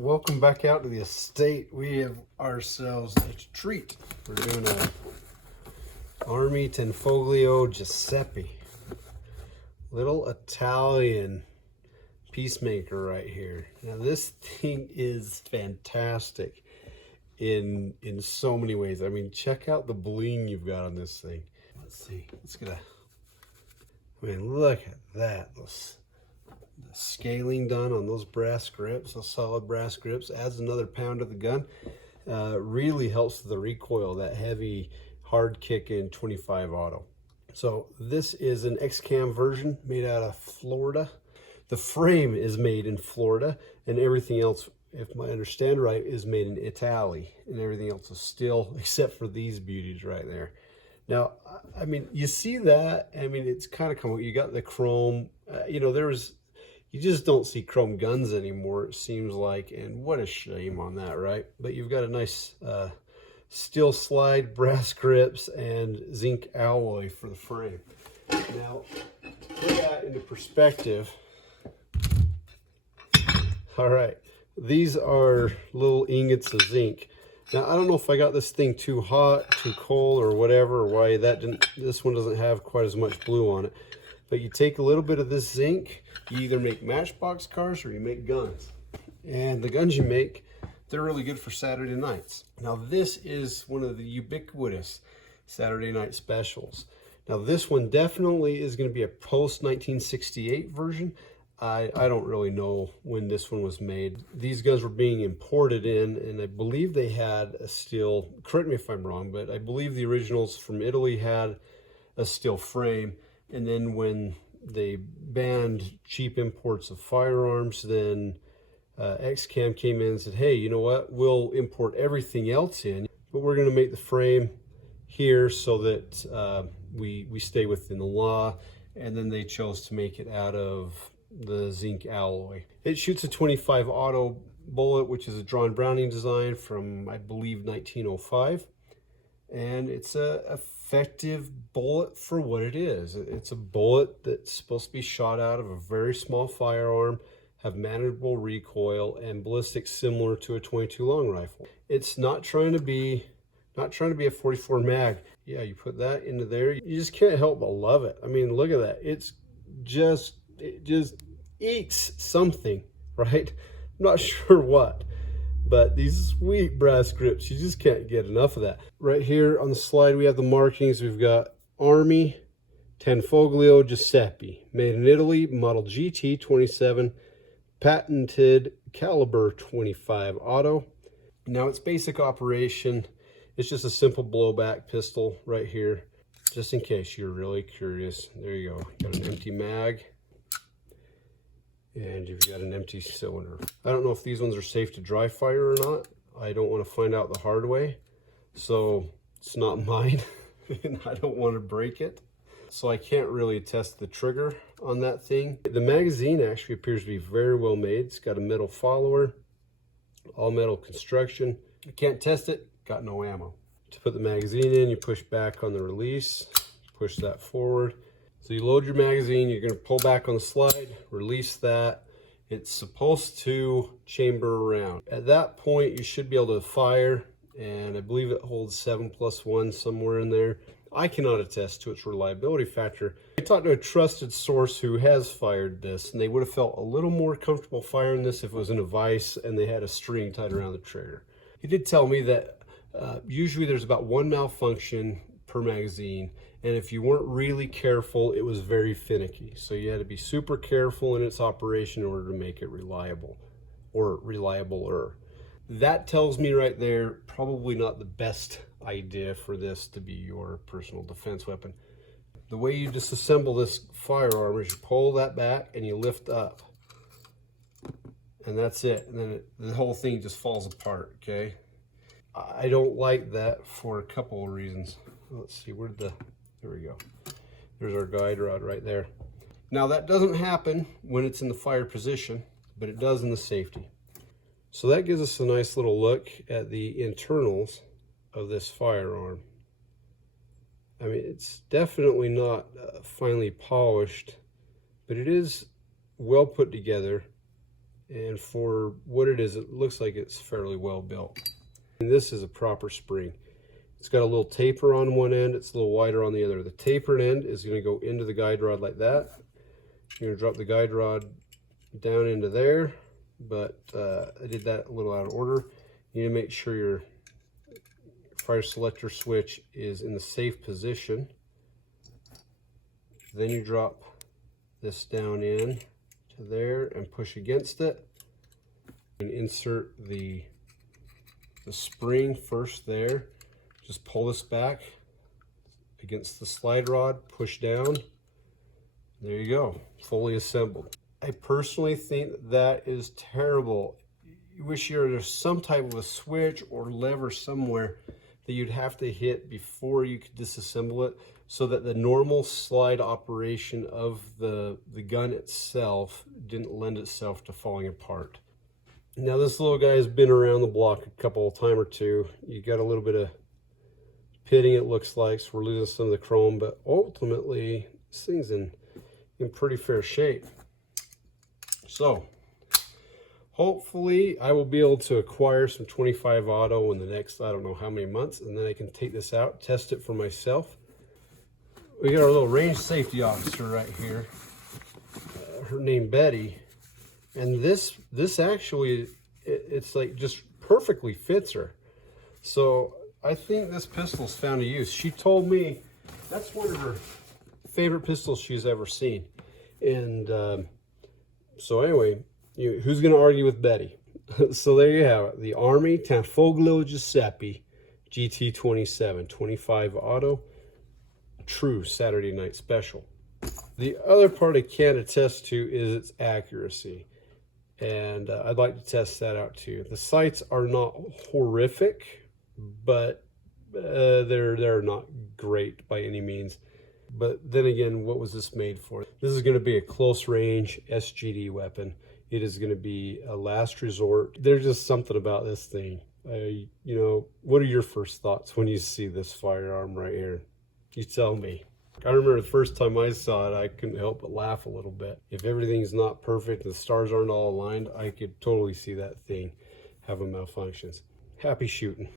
Welcome back out to the estate. We have ourselves a treat. We're doing a Armi Tanfoglio Giuseppe. Little Italian peacemaker right here. Now this thing is fantastic in so many ways. I mean, check out the bling you've got on this thing. Let's see. I mean, look at that. The scaling done on those brass grips, those solid brass grips, adds another pound to the gun. Really helps the recoil, that heavy, hard kicking 25 auto. So this is an Excam version made out of Florida. The frame is made in Florida, and everything else, if I understand right, is made in Italy, and everything else is steel except for these beauties right there. Now, I mean, you see that? I mean, it's kind of cool. You got the chrome. You just don't see chrome guns anymore, it seems like, and what a shame on that, right? But you've got a nice steel slide, brass grips, and zinc alloy for the frame. Now, to put that into perspective, all right, these are little ingots of zinc. Now, I don't know if I got this thing too hot, too cold, or whatever, or why this one doesn't have quite as much blue on it. But you take a little bit of this zinc, you either make matchbox cars or you make guns. And the guns you make, they're really good for Saturday nights. Now this is one of the ubiquitous Saturday night specials. Now this one definitely is going to be a post-1968 version. I don't really know when this one was made. These guns were being imported in, and I believe they had a steel, correct me if I'm wrong, but I believe the originals from Italy had a steel frame. And then when they banned cheap imports of firearms, then Excam came in and said, hey, you know what? We'll import everything else in, but we're going to make the frame here so that we stay within the law. And then they chose to make it out of the zinc alloy. It shoots a 25 auto bullet, which is a drawn Browning design from, I believe, 1905. And it's a effective bullet for what it is. It's a bullet that's supposed to be shot out of a very small firearm, have manageable recoil, and ballistics similar to a 22 long rifle. It's not trying to be a 44 mag. Yeah, you put that into there, you just can't help but love it. I mean, look at that. It just eats something, right? I'm not sure what. But these sweet brass grips, you just can't get enough of that. Right here on the slide, we have the markings. We've got Armi Tanfoglio Giuseppe, made in Italy, model GT27, patented caliber 25 auto. Now its basic operation, it's just a simple blowback pistol right here, just in case you're really curious. There you go, got an empty mag. And you've got an empty cylinder. I don't know if these ones are safe to dry fire or not. I don't want to find out the hard way. So it's not mine and I don't want to break it. So I can't really test the trigger on that thing. The magazine actually appears to be very well made. It's got a metal follower, all metal construction. I can't test it, got no ammo. To put the magazine in, you push back on the release, push that forward. So you load your magazine, you're going to pull back on the slide, release that. It's supposed to chamber around. At that point, you should be able to fire, and I believe it holds 7+1 somewhere in there. I cannot attest to its reliability factor. I talked to a trusted source who has fired this, and they would have felt a little more comfortable firing this if it was in a vise and they had a string tied around the trigger. He did tell me that usually there's about one malfunction per magazine, and if you weren't really careful, it was very finicky. So you had to be super careful in its operation in order to make it reliable, or reliabler. That tells me right there, probably not the best idea for this to be your personal defense weapon. The way you disassemble this firearm is you pull that back and you lift up, and that's it. And then the whole thing just falls apart, okay? I don't like that for a couple of reasons. Let's see, there we go. There's our guide rod right there. Now that doesn't happen when it's in the fire position, but it does in the safety. So that gives us a nice little look at the internals of this firearm. I mean, it's definitely not finely polished, but it is well put together. And for what it is, it looks like it's fairly well built. And this is a proper spring. It's got a little taper on one end, it's a little wider on the other. The tapered end is going to go into the guide rod like that. You're going to drop the guide rod down into there, but I did that a little out of order. You need to make sure your fire selector switch is in the safe position. Then you drop this down in to there and push against it. And insert the spring first there. Just pull this back against the slide rod, push down. There you go, fully assembled. I personally think that is terrible. You wish there's some type of a switch or lever somewhere that you'd have to hit before you could disassemble it, so that the normal slide operation of the gun itself didn't lend itself to falling apart. Now this little guy has been around the block a couple of times or two. You got a little bit of pitting, it looks like, so we're losing some of the chrome, but ultimately this thing's in pretty fair shape. So hopefully I will be able to acquire some 25 auto in the next, I don't know how many months, and then I can take this out, test it for myself. We got our little range safety officer right here, her name Betty, and this actually, it's like just perfectly fits her. So I think this pistol's found a use. She told me that's one of her favorite pistols she's ever seen. And so anyway, who's going to argue with Betty? So there you have it. The Armi Tanfoglio Giuseppe GT27 25 auto, true Saturday night special. The other part I can attest to is its accuracy. And I'd like to test that out too. The sights are not horrific, but they're not great by any means. But then again, what was this made for? This is going to be a close range SGD weapon. It is going to be a last resort. There's just something about this thing. You know, what are your first thoughts when you see this firearm right here? You tell me. I remember the first time I saw it, I couldn't help but laugh a little bit. If everything's not perfect, the stars aren't all aligned, I could totally see that thing having malfunctions. Happy shooting.